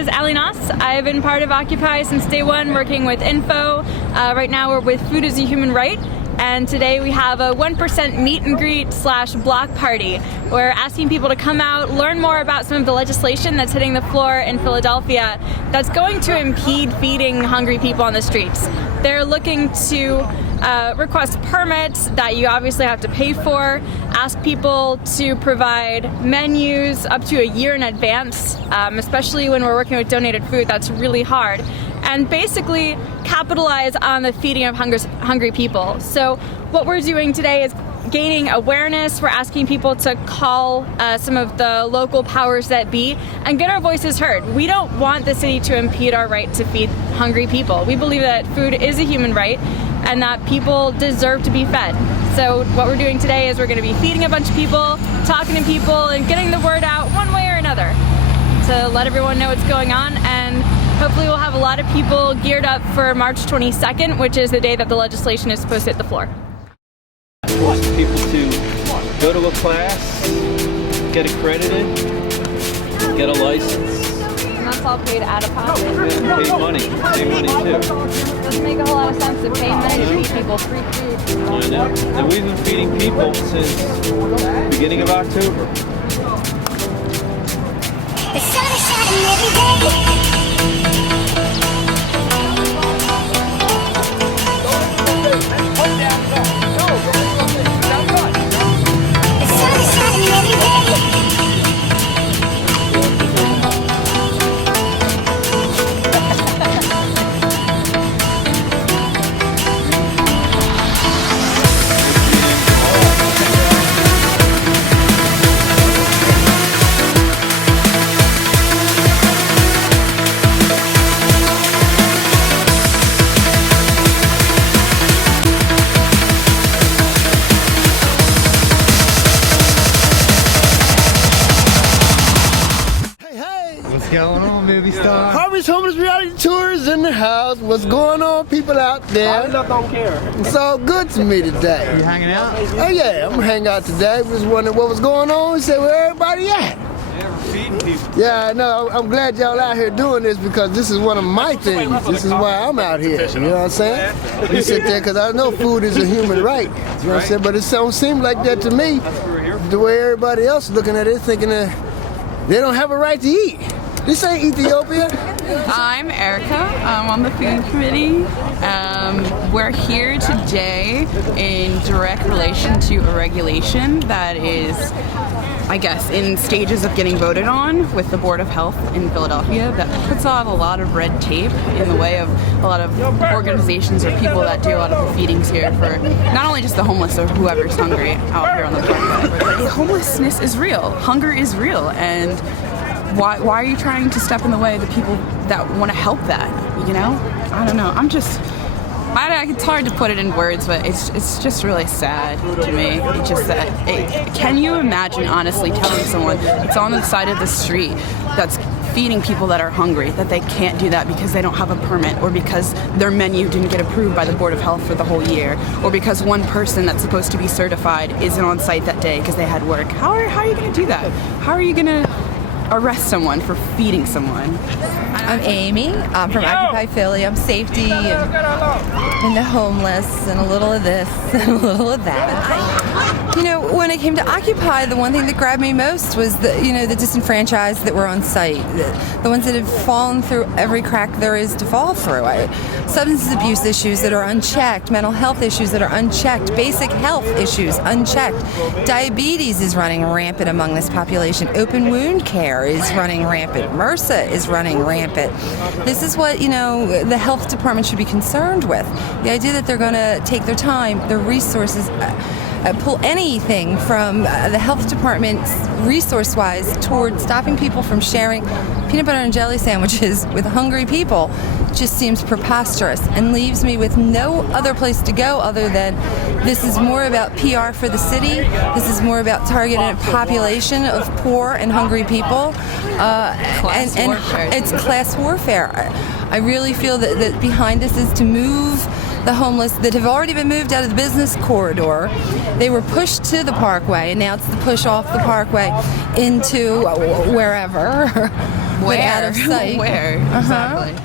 is Ali Nas. I've been part of Occupy since day one, working with info. Right now we're with Food is a Human Right, and today we have a 1% meet and greet / block party. We're asking people to come out, learn more about some of the legislation that's hitting the floor in Philadelphia that's going to impede feeding hungry people on the streets. They're looking to request permits that you obviously have to pay for, ask people to provide menus up to a year in advance, especially when we're working with donated food. That's really hard. And basically capitalize on the feeding of hungry people. So what we're doing today is gaining awareness. We're asking people to call some of the local powers that be and get our voices heard. We don't want the city to impede our right to feed hungry people. We believe that food is a human right and that people deserve to be fed. So what we're doing today is we're going to be feeding a bunch of people, talking to people, and getting the word out one way or another to let everyone know what's going on. And hopefully we'll have a lot of people geared up for March 22nd, which is the day that the legislation is supposed to hit the floor. Force people to go to a class, get accredited, get a license. And that's all paid out of pocket. Yeah, pay money too. Doesn't make a whole lot of sense to pay money to feed people free food. I know. And we've been feeding people since the beginning of October. The sun is shining every day. What's going on, movie star? Harvey's Homeless Reality Tour is in the house. What's going on, people out there? I don't care. It's all good to me today. You hanging out? Oh yeah, I'm gonna hang out today. Just wondering what was going on. He said, where everybody at? Yeah, we're feeding people. Yeah, I know. I'm glad y'all out here doing this because this is one of my things. This is why I'm out here. You know what I'm saying? You sit there because I know food is a human right. You know what I'm saying? But it don't seem like that to me. The way everybody else is looking at it, thinking that they don't have a right to eat. This ain't Ethiopia. I'm Erica. I'm on the food committee. We're here today in direct relation to a regulation that is, I guess, in stages of getting voted on with the Board of Health in Philadelphia that puts out a lot of red tape in the way of a lot of organizations or people that do a lot of the feedings here for not only just the homeless or whoever's hungry out here on the parkway, but homelessness is real. Hunger is real, and why are you trying to step in the way of the people that want to help that, you know? I don't know. It's hard to put it in words, but it's just really sad to me. It's just that, can you imagine honestly telling someone it's on the side of the street that's feeding people that are hungry, that they can't do that because they don't have a permit, or because their menu didn't get approved by the Board of Health for the whole year, or because one person that's supposed to be certified isn't on site that day because they had work? How are you going to do that? How are you going to arrest someone for feeding someone? I'm Amy. I'm from Occupy Philly. I'm safety and the homeless and a little of this and a little of that. You know, when it came to Occupy, the one thing that grabbed me most was the disenfranchised that were on site, the ones that have fallen through every crack there is to fall through. Substance abuse issues that are unchecked, mental health issues that are unchecked, basic health issues unchecked. Diabetes is running rampant among this population. Open wound care is running rampant. MRSA is running rampant. This is what, the health department should be concerned with. The idea that they're going to take their time, their resources, pull anything from the health department resource-wise toward stopping people from sharing peanut butter and jelly sandwiches with hungry people just seems preposterous and leaves me with no other place to go other than this is more about PR for the city. This is more about targeting a population of poor and hungry people. It's class warfare. I really feel that behind this is to move the homeless that have already been moved out of the business corridor. They were pushed to the parkway, and now it's the push off the parkway into wherever. Way out of sight. Where? Exactly.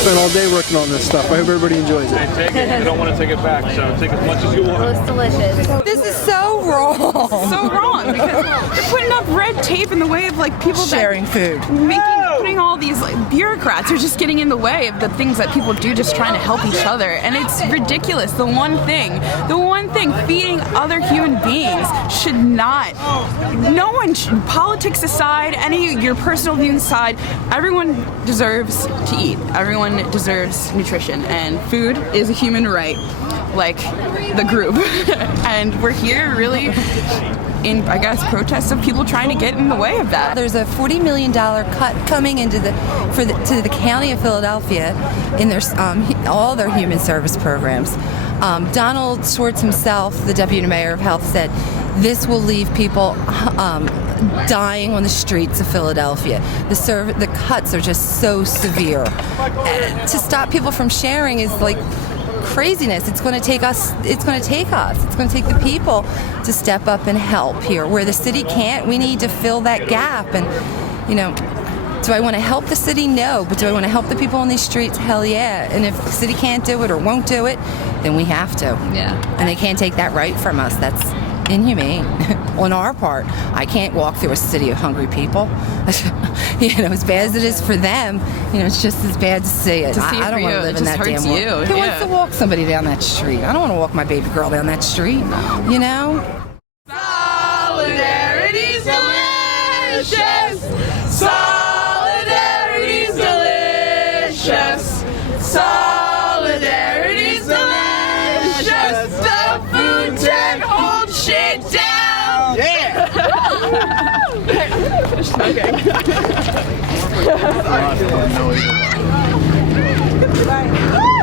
Spent all day working on this stuff. I hope everybody enjoys it. Take it. I don't want to take it back, so take as much as you want. It's delicious. This is so wrong. So wrong because they're putting up red tape in the way of like people Sharing food. putting all these like bureaucrats are just getting in the way of the things that people do, just trying to help each other, and it's ridiculous. The one thing, feeding other human beings should not. No one, politics aside, your personal views aside, everyone deserves to eat. Everyone deserves nutrition, and food is a human right, like the group. And we're here really in, I guess, protests of people trying to get in the way of that. There's a $40 million cut coming into to the county of Philadelphia in their all their human service programs. Donald Schwartz himself, the deputy mayor of health, said this will leave people dying on the streets of Philadelphia. The cuts are just so severe. To stop people from sharing is like craziness. It's going to take us. It's going to take the people to step up and help here. Where the city can't, we need to fill that gap. And, do I want to help the city? No. But do I want to help the people on these streets? Hell yeah. And if the city can't do it or won't do it, then we have to. Yeah. And they can't take that right from us. That's inhumane on our part. I can't walk through a city of hungry people. As bad as it is for them, it's just as bad to see it. I don't want to live in that damn world. Who wants to walk somebody down that street? I don't want to walk my baby girl down that street. Solidarity's delicious. Solidarity's delicious. Solidarity's delicious. The food tech holds shit down. Yeah! Okay. Bye.